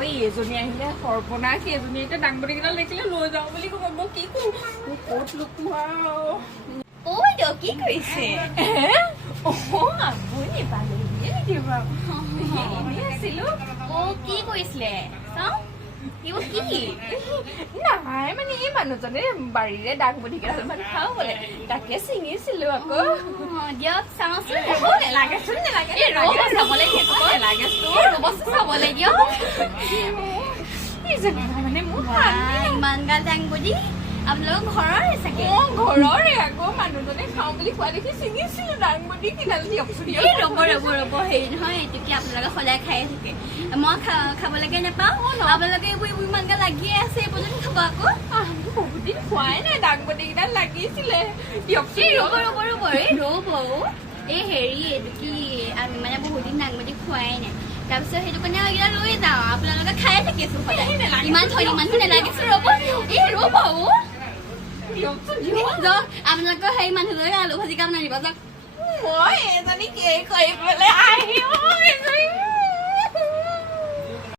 ঐ এজনী আহিলে সৰ্বনাশ এজনী এতিয়া ডাংবদীকেইডাল দেখিলে লৈ যাওঁ বুলি ক'ব মই কি কৰোঁ ক'ত লুকুৱাও ঐ বাইদেউ কি কৰিছে আপুনি পালেহিয়ে নেকি বাৰু এনেই আছিলোঁ কি কৰিছিলে চাওঁ এইবোৰ কি নাই মানে এই মানুহজনে বাৰীৰে ডাংবদীকেইডাল মান খাওঁ বোলে তাকে ছিঙিছিলোঁ আকৌ দিয়ক চাওঁচোন নেলাগেচোন নেলাগে ৰ'ব চাবলৈ নেলাগেচোন ৰ'বচোন চাবলৈ দিয়ক ইজনী মানে মোৰ ইমান গাল ডাংবদী আপোনালোকৰ ঘৰৰে চাগে ঘৰৰে আকৌ মানুহজনে খাওঁ বুলি কোৱা দেখি ছিঙিছিলোঁ ডাংবদী কিডাল দিয়কচোন ৰ'ব হেৰি নহয় এইটো কি আপোনালোকে সদায় খায়ে থাকে মই খাবলৈকে নাপাওঁ আপোনালোকে এইবোৰ ইমান গাল লাগিয়ে আছে এইবোৰ যদি খাব আকৌ বহুত দিন খোৱাই নাই ডাংবদীকেইডাল লাগিছিলে দিয়কচোন ৰ'ব এই হেৰি এইটো কি আমি মানে বহুত দিন ডাংবদী খোৱাই নাই তাৰপিছত সেইটো কাৰণে এইকেইটা লৈ যাওঁ আপোনালোকে খায়ে থাকিছোঁ সদায় ইমান নেলাগিছে ৰ'ব আপোনালোকৰ সেই মানুহজনে আলু ভাজি কাম নানিব যাওক মই এজনী কি কৰি পেলাই আহিব